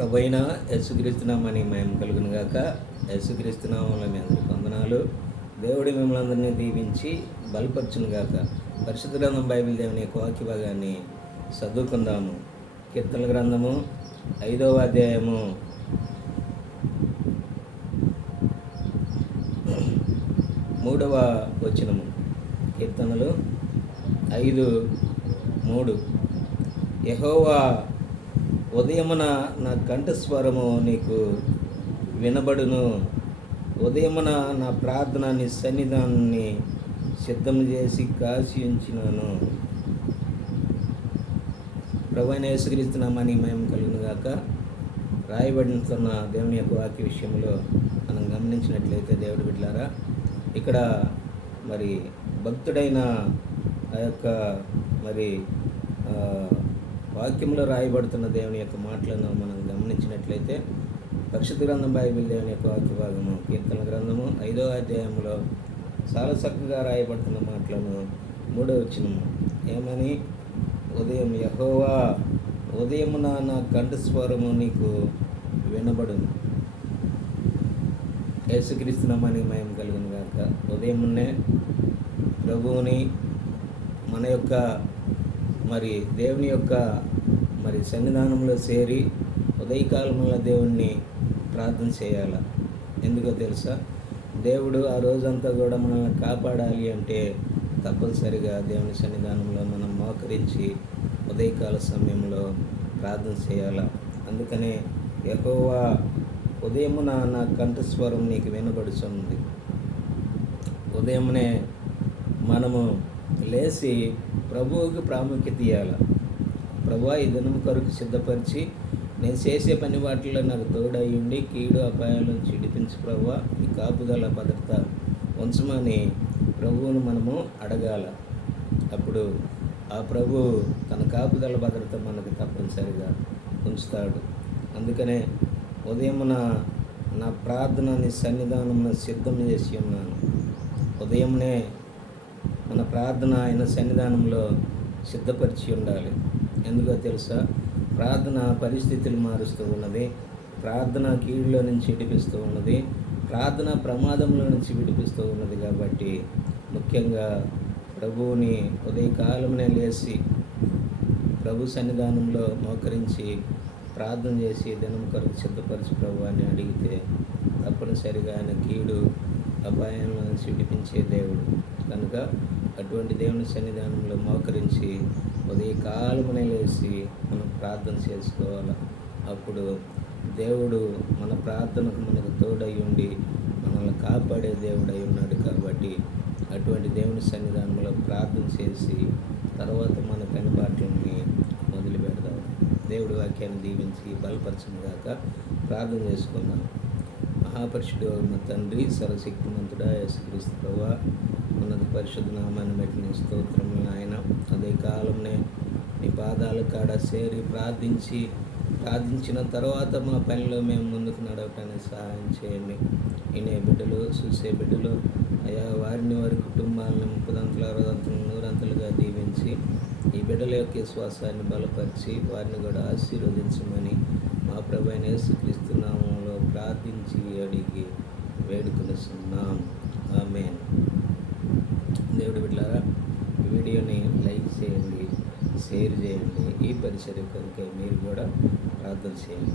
ప్రభువైన యేసుక్రీస్తునామని మహిమ కలుగును గాక. యేసుక్రీస్తునామంలో మీ అందరికీ వందనాలు. దేవుడు మిమ్మల్ని అందరినీ దీవించి బలపరచును గాక. పరిశుద్ధ గ్రంథం బైబిల్ దేవుని యొక్క వాక్య భాగాన్ని చదువుకుందాము. కీర్తనల గ్రంథము 5వ అధ్యాయము 3వ వచనము. కీర్తనలు 5:3. యెహోవా, ఉదయమున నా కంఠస్వరము నీకు వినబడును. ఉదయమున నా ప్రార్థన నీ సన్నిధానాన్ని సిద్ధం చేసి కాసి ఉంచినాను. ప్రభువైన యేసుక్రీస్తునామని మహిమ కలుగును గాక. రాయబడిన దేవుని యొక్క వాక్య విషయంలో మనం గమనించినట్లయితే దేవుడి బిడ్డలారా, ఇక్కడ మరి భక్తుడైన ఆ యొక్క మరి వాక్యంలో రాయబడుతున్న దేవుని యొక్క మాటలను మనం గమనించినట్లయితే, పరిశుద్ధ గ్రంథం బైబిల్ దేవుని యొక్క వాక్య భాగము కీర్తన గ్రంథము 5వ అధ్యాయంలో చాలా చక్కగా రాయబడుతున్న మాటలను 3వ వచనము ఏమని, ఉదయం యెహోవా, ఉదయమున నా కంఠస్వరము నీకు వినబడును. యేసుక్రీస్తునామని మహిమ కలుగును గాక. ఉదయమునే ప్రభువుని మన యొక్క మరి దేవుని యొక్క మరి సన్నిధానంలో చేరి ఉదయకాలంలో దేవుణ్ణి ప్రార్థన చేయాల. ఎందుకో తెలుసా? దేవుడు ఆ రోజంతా కూడా మనల్ని కాపాడాలి అంటే తప్పనిసరిగా దేవుని సన్నిధానంలో మనం మోకరించి ఉదయకాల సమయంలో ప్రార్థన చేయాల. అందుకనే యెహోవా, ఉదయమున నా కంఠస్వరం నీకు వినబడుచున్నది. ఉదయమునే మనము లేచి ప్రభువుకి ప్రాముఖ్యత ఇవ్వాలి. ప్రభువా, ఈ దినం కొరకు సిద్ధపరిచి నేను చేసే పని వాటిలో నాకు తోడయ్యుండి కీడు అపాయాల నుంచి విడిపించి ప్రభువా ఈ కాపుదల భద్రత ఉంచమని ప్రభువును మనము అడగాల. అప్పుడు ఆ ప్రభు తన కాపుదల భద్రత మనకు తప్పనిసరిగా ఉంచుతాడు. అందుకనే ఉదయమున నా ప్రార్థన నీ సన్నిధానమున సిద్ధం చేసి ఉన్నాను. ఉదయమునే మన ప్రార్థన ఆయన సన్నిధానంలో సిద్ధపరిచి ఉండాలి. ఎందుకో తెలుసా? ప్రార్థన పరిస్థితులు మారుస్తూ ఉన్నది. ప్రార్థన కీడులో నుంచి విడిపిస్తూ ఉన్నది. ప్రార్థన ప్రమాదంలో నుంచి విడిపిస్తూ ఉన్నది. కాబట్టి ముఖ్యంగా ప్రభువుని ఉదయకాలమునే లేచి ప్రభు సన్నిధానంలో మోకరించి ప్రార్థన చేసి దినం కొరకు సిద్ధపరిచి ప్రభు అని అడిగితే తప్పనిసరిగా ఆయన కీడు అపాయంలో నుంచి విడిపించే దేవుడు కనుక అటువంటి దేవుని సన్నిధానంలో మోకరించి ఉదయకాలమునే లేచి మనం ప్రార్థన చేసుకోవాలి. అప్పుడు దేవుడు మన ప్రార్థనకు మనకు తోడై ఉండి మనల్ని కాపాడే దేవుడై ఉన్నాడు. కాబట్టి అటువంటి దేవుని సన్నిధానంలో ప్రార్థన చేసి తర్వాత మన పని పాటల్ని మొదలు పెడదాం. దేవుడి వాక్యాన్ని దీవించి బలపరచును గాక. ప్రార్థన చేసుకుందాం. మహాపరిశుద్ధుడు మా తండ్రి, సర్వశక్తిమంతుడా యేసుక్రీస్తు ప్రభువా, ఉన్నత పరిశుద్ధ నామాన్ని బట్టి నీ స్తోత్రములు నాయన. అదే కాలంలో నీ పాదాల కాడ చేరి ప్రార్థించిన తర్వాత మా పనిలో మేము ముందుకు నడవటానికి సహాయం చేయండి. వినే బిడ్డలు, చూసే బిడ్డలు అయా, వారిని వారి కుటుంబాలను 30 60 100 దీవించి ఈ బిడ్డల యొక్క విశ్వాసాన్ని బలపరిచి వారిని కూడా ఆశీర్వదించమని మా ప్రభువైన యేసుక్రీస్తు నామములో ప్రార్థించి అడిగి వేడుకొనుచున్నాం. ఆమేన్. దేవుడి బిడ్డలారా, ఈ వీడియోని లైక్ చేయండి, షేర్ చేయండి. ఈ పరిచర్య కొరకై మీరు కూడా ప్రార్థన చేయండి.